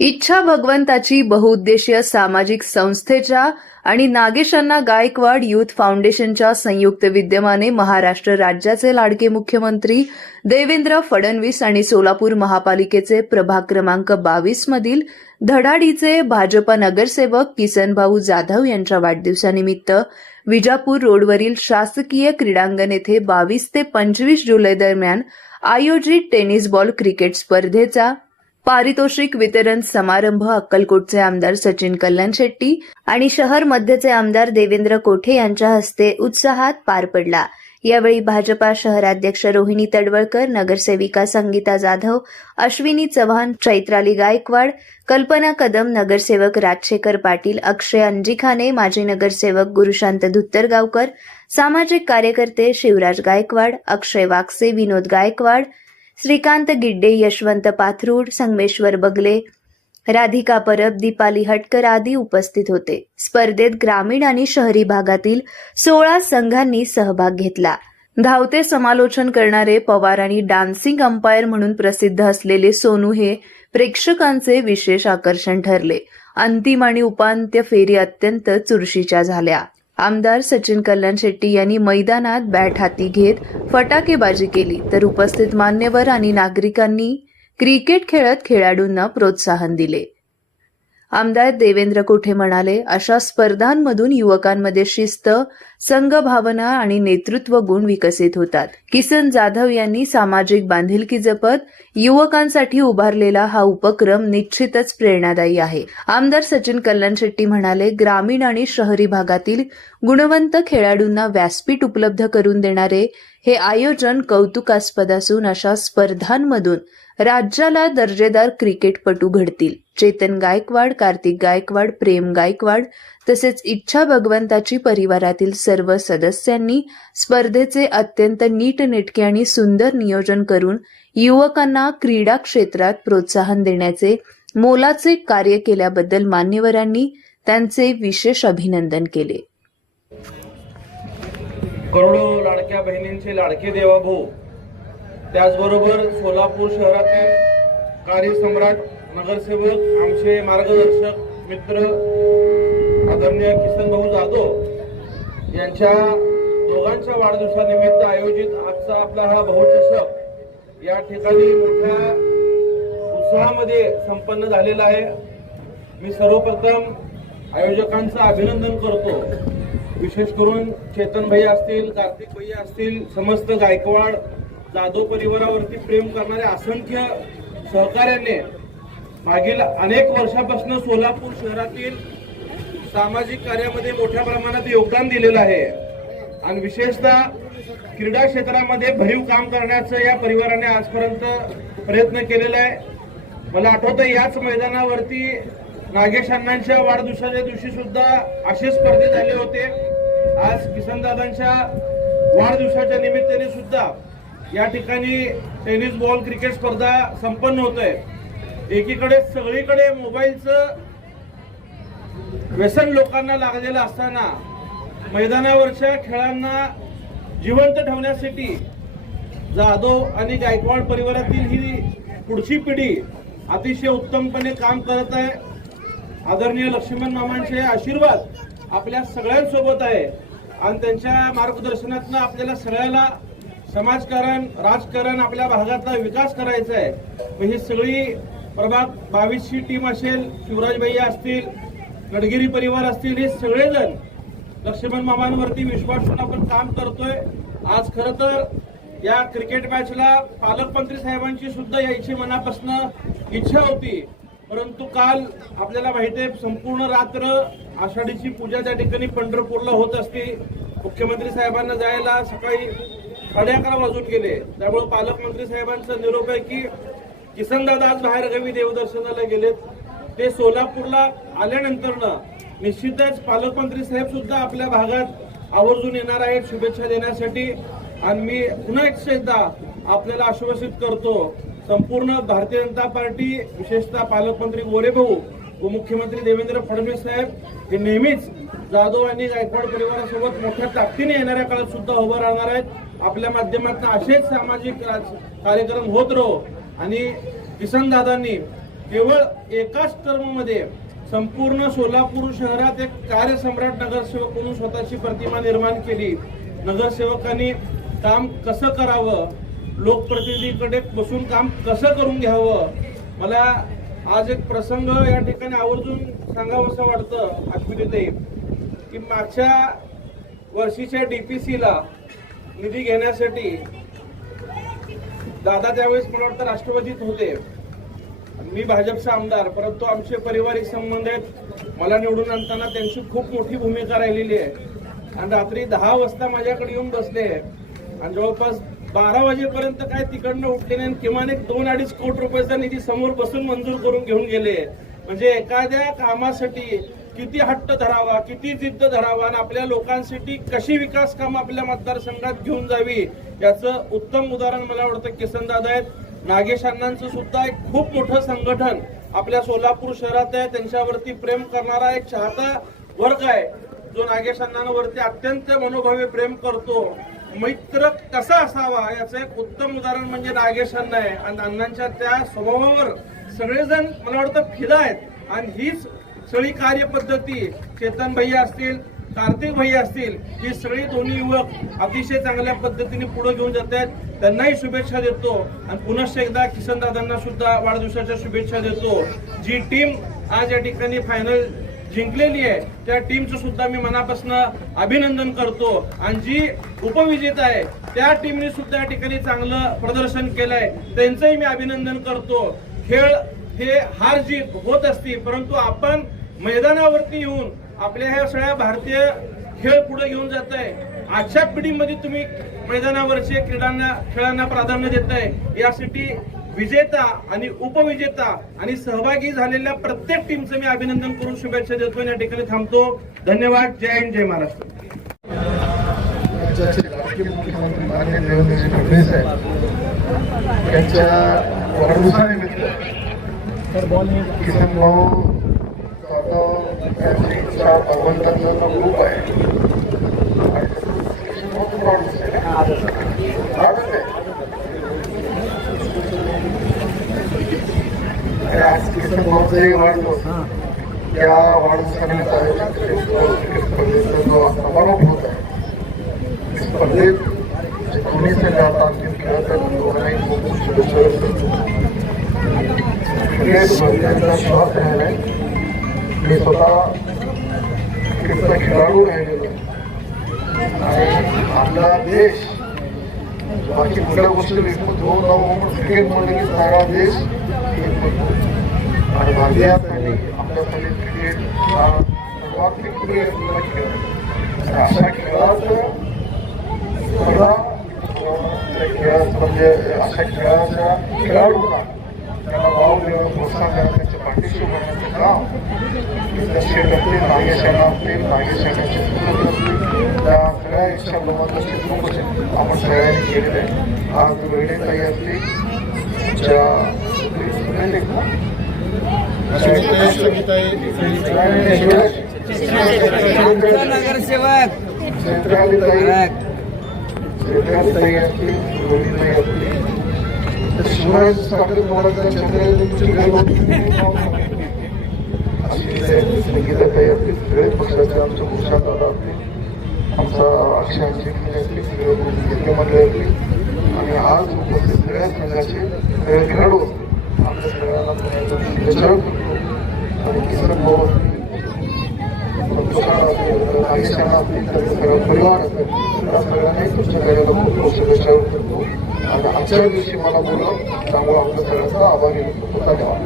इच्छा भगवंताची बहुउद्देशीय सामाजिक संस्थेच्या आणि नागेशांना गायकवाड युथ फाउंडेशनच्या संयुक्त विद्यमाने महाराष्ट्र राज्याचे लाडके मुख्यमंत्री देवेंद्र फडणवीस आणि सोलापूर महापालिकेचे प्रभाग क्रमांक 22 मधील धडाडीचे भाजपा नगरसेवक किसनभाऊ जाधव यांच्या वाढदिवसानिमित्त विजापूर रोडवरील शासकीय क्रीडांगण येथे 22 ते 25 जुलै दरम्यान आयोजित टेनिस बॉल क्रिकेट स्पर्धेचा पारितोषिक वितरण समारंभ अक्कलकोटचे आमदार सचिन कल्याण शेट्टी आणि शहर मध्यचे आमदार देवेंद्र कोठे यांच्या हस्ते उत्साहात पार पडला। यावेळी भाजपा शहराध्यक्ष रोहिणी तडवळकर, नगरसेविका संगीता जाधव, अश्विनी चव्हाण, चैत्राली गायकवाड, कल्पना कदम, नगरसेवक राजशेखर पाटील, अक्षय अंजिखाने, माजी नगरसेवक गुरुशांत धुत्तरगावकर, सामाजिक कार्यकर्ते शिवराज गायकवाड, अक्षय वाकसे, विनोद गायकवाड, श्रीकांत गिड्डे, यशवंत पाथरूड, संगमेश्वर बगले, राधिका परब, दीपाली हटकर आदी उपस्थित होते। स्पर्धेत ग्रामीण आणि शहरी भागातील 16 संघांनी सहभाग घेतला। धावते समालोचन करणारे पवार आणि डान्सिंग अंपायर म्हणून प्रसिद्ध असलेले सोनू हे प्रेक्षकांचे विशेष आकर्षण ठरले। अंतिम आणि उपांत्य फेरी अत्यंत चुरशीच्या झाल्या। आमदार सचिन कल्याण शेट्टी यांनी मैदानात बॅट हाती घेत फटाकेबाजी केली, तर उपस्थित मान्यवर आणि नागरिकांनी क्रिकेट खेळत खेळाडूंना प्रोत्साहन दिले। आमदार देवेंद्र कोठे म्हणाले, अशा स्पर्धांमधून युवकांमध्ये शिस्त, संघभावना आणि नेतृत्व गुण विकसित होतात। किसन जाधव यांनी सामाजिक बांधिलकी जपत युवकांसाठी उभारलेला हा उपक्रम निश्चितच प्रेरणादायी आहे। आमदार सचिन कल्याण शेट्टी म्हणाले, ग्रामीण आणि शहरी भागातील गुणवंत खेळाडूंना व्यासपीठ उपलब्ध करून देणारे हे आयोजन कौतुकास्पद असून अशा स्पर्धांमधून राज्याला दर्जेदार क्रिकेटपटू घडतील। चेतन गायकवाड, कार्तिक गायकवाड, प्रेम गायकवाड तसेच इच्छा भगवंताची परिवारातील सर्व सदस्यांनी स्पर्धेचे अत्यंत नीटनेटके आणि सुंदर नियोजन करून युवकांना क्रीडा क्षेत्रात प्रोत्साहन देण्याचे मोलाचे कार्य केल्याबद्दल मान्यवरांनी त्यांचे विशेष अभिनंदन केले। करोडो लाडक्या बहिणींचे लाडके देवाभाऊ, त्याचबरोबर सोलापूर शहरातील कार्यसम्राट नगरसेवक, आमचे मार्गदर्शक मित्र आदरणीय किसनभाऊ जाधव यांच्या दोघांच्या वाढदिवसानिमित्त आयोजित आजचा आपला हा बहुचषक या ठिकाणी मोठ्या उत्साहामध्ये संपन्न झालेला आहे। मी सर्वप्रथम आयोजकांचं अभिनंदन करतो। विशेष करून चेतन भैया असतील, कार्तिक भैया असतील, समस्त गायकवाड जाधव परिवारावरती प्रेम करणाऱ्या असंख्य सहकार्याने मागील अनेक वर्षापासून सोलापूर शहरातील सामाजिक कार्यामध्ये मोठ्या प्रमाणात योगदान दिलेलं आहे आणि विशेषतः क्रीडा क्षेत्रामध्ये भरीव काम करण्याचं या परिवाराने आजपर्यंत प्रयत्न केलेला आहे। मला आठवतं, याच मैदानावरती नागेश अण्णांच्या वाढदिवसाच्या दिवशी सुद्धा असे स्पर्धे झाले होते। आज किसनदादांच्या वाढदिवसाच्या निमित्ताने सुद्धा या ठिकाणी टेनिस बॉल क्रिकेट स्पर्धा संपन्न होत आहे। एकीकडे सगळीकडे मोबाईलचं व्यसन लोकांना लागलेलं असताना मैदानावरच्या खेळांना जिवंत ठेवण्यासाठी जाधव आणि गायकवाड परिवारातील ही पुढची पिढी अतिशय उत्तमपणे काम करत आहे। आदरणीय लक्ष्मण मामांचे आशीर्वाद आपल्या सगळ्यांसोबत आहे आणि त्यांच्या मार्गदर्शनातून आपल्याला सगळ्याला समाजकारण, राजकारण, आपल्या भागाचा विकास करायचा आहे। ही सगळी प्रभाग 22 ची टीम असेल, शिवराज भैया असतील, गडगिरी परिवार असतील, हे सगळेजण लक्ष्मण मामांवरती विश्वास ठेवून आपण काम करतोय। आज खरं तर या क्रिकेट मॅचला पालकमंत्री साहेबांची सुद्धा यायची मनापासून इच्छा होती, परंतु काल आपल्याला माहिती आहे संपूर्ण रात्र आषाढीची पूजा त्या ठिकाणी पंढरपूरला होत असते। मुख्यमंत्री साहेबांना जायला सकाळी 11:30 वाजून गेले, त्यामुळे पालकमंत्री साहेबांचा निरोप आहे की किसनदादा आज बाहेरगावी देवदर्शनाला गेलेत। ते सोलापूरला आल्यानंतर निश्चितच पालकमंत्री साहेब सुद्धा आपल्या भागात आवर्जून येणार आहेत शुभेच्छा देण्यासाठी। आणि मी पुन्हा एकदा आपल्याला आश्वासित करतो, संपूर्ण भारतीय जनता पार्टी, विशेषतः पालकमंत्री गोरेभाऊ व मुख्यमंत्री देवेंद्र फडणवीस साहेब हे नेहमीच जाधव आणि गायकवाड परिवारासोबत मोठ्या ताकदीने येणाऱ्या काळात सुद्धा उभं राहणार आहेत। आपल्या माध्यमातून असेच सामाजिक कार्यक्रम होत राहो आणि किसनदादांनी केवळ एकाच टर्म मध्ये संपूर्ण सोलापूर शहरात एक कार्यसम्राट नगरसेवक म्हणून स्वतःची प्रतिमा निर्माण केली. नगरसेवकांनी काम कसं करावं, लोकप्रतिनिधीकडे बसून काम कसं करून घ्यावं, मला आज एक प्रसंग या ठिकाणी आवर्जून सांगावंसं वाटतं अश्विनीताई, की मागच्या वर्षीच्या डीपीसीला निधी घेण्यासाठी दादा त्यावेळेस मला वाटतं राष्ट्रवादीत होते, मी भाजपचा आमदार, परंतु आमचे पारिवारिक संबंध आहेत. मला निवडून आणताना त्यांची खूप मोठी भूमिका राहिलेली आहे आणि रात्री 10 वाजता माझ्याकडे येऊन बसले आणि जवळपास 12 वाजेपर्यंत काय तिकडनं उठले नाही. किमान एक 2-2.5 कोटी रुपयाचा निधी समोर बसून मंजूर करून घेऊन गेले. म्हणजे एखाद्या कामासाठी किती हट्ट धरावा, किती जिद्द धरावा आणि आपल्या लोकांसाठी कशी विकास कामं आपल्या मतदारसंघात घेऊन जावी याचं उत्तम उदाहरण मला वाटतं किसनदादा आहेत. नागेश अण्णांचं सुद्धा एक खूप मोठं संघटन आपल्या सोलापूर शहरात आहे. त्यांच्यावरती प्रेम करणारा एक चाहता वर्ग आहे जो नागेश अण्णांवरती अत्यंत मनोभावे प्रेम करतो. मैत्र कसा असावा याचं एक उत्तम उदाहरण म्हणजे नागेश अण्णा आहे आणि अण्णांच्या त्या स्वभावावर सगळेजण मला वाटतं फिदा आहेत आणि हीच सगळी कार्यपद्धती चेतन भैया असतील, कार्तिक भैया असतील, ही सगळी दोन्ही युवक अतिशय चांगल्या पद्धतीने पुढे घेऊन जात आहेत. त्यांनाही शुभेच्छा देतो आणि पुनश्च एकदा किसनदादांना सुद्धा वाढदिवसाच्या शुभेच्छा देतो. जी टीम आज या ठिकाणी फायनल जिंकलेली आहे त्या टीमचं सुद्धा मी मनापासून अभिनंदन करतो आणि जी उपविजेता आहे त्या टीमने सुद्धा या ठिकाणी चांगलं प्रदर्शन केलंय, त्यांचंही मी अभिनंदन करतो. खेळ हे हार जीत होत असते, परंतु आपण मैदानावरती येऊन आपल्या ह्या सगळ्या भारतीय खेळ पुढे घेऊन जात आहे. आजच्या पिढीमध्ये तुम्ही मैदानावरचे खेळांना प्राधान्य देताय, यासाठी विजेता आणि उपविजेता आणि सहभागी झालेल्या प्रत्येक टीमचं मी अभिनंदन करून शुभेच्छा देतो. या ठिकाणी थांबतो. धन्यवाद. जय हिंद, जय महाराष्ट्र. राज्याचे लाडके मुख्यमंत्री माननीय देवेंद्रजी फडणवीस साहेब यांच्या वाढदिवसानिमित्त किसन भाऊ यांची 4 भगवंतांचा ग्रुप आहे आणि आज किसन भाऊचाही वाढदिवस, या वाढदिवसानिमित्त आयोजित स्पर्धेचा जो समारोप होत आहे, स्पर्धेत जे दोन्ही संघ आता अंतिम खेळात दोघांनाही खूप शुभेच्छा व्यक्त करतो. क्रिकेट स्पर्धेचा श्वास राहिलाय. मी स्वतः क्रिकेटचा खेळाडू राहिलेलो आणि आपला देश बाकी कुठल्या गोष्टी विकून होऊ न क्रिकेट म्हणलं की सारा देश आणि भारतीयांसाठी आपल्यासाठी क्रिकेट हा सर्वात लोकप्रिय असलेला खेळ आहे. अशा खेळाचं स्पर्धा खेळात म्हणजे अशा खेळाच्या खेळाडूंना त्यांना वाव देणं, प्रोत्साहन देणं, त्यांच्या पाठीशी उभारण्याचं काम त्या क्षेत्रातले नागेशांना असतील, नागेशांचे पुत्र असतील, त्या सगळ्या इच्छा ब्रह्मांडाचे ग्रुप आपण सगळ्यांनी केलेले आहे. आज वेळेताई असतील ज्या नगरसेवक ताई असतील, रोहिणीताई असतील, शिवराज साखरे महाराजांच्या संगीताताई असतील, सगळे पक्षाचे आमच्या भूषण दादा असतील, आमचा अक्षयांची असतील, सगळे मंडळी असतील आणि आज उपस्थित सगळ्या संघाचे सगळे खेळाडू असतील, आपल्या सगळ्यांना शुभेच्छा करतो. आणि किसन भाऊ असतील, नागेशांना असतील, त्यांचा सगळा परिवार असेल, त्या सगळ्यांनाही तुमच्या कार्याला खूप खूप शुभेच्छा करतो. आणि आजच्या दिवशी मला बोलवलं त्यामुळे आपल्या सगळ्यांचा आभारी होतो. धन्यवाद.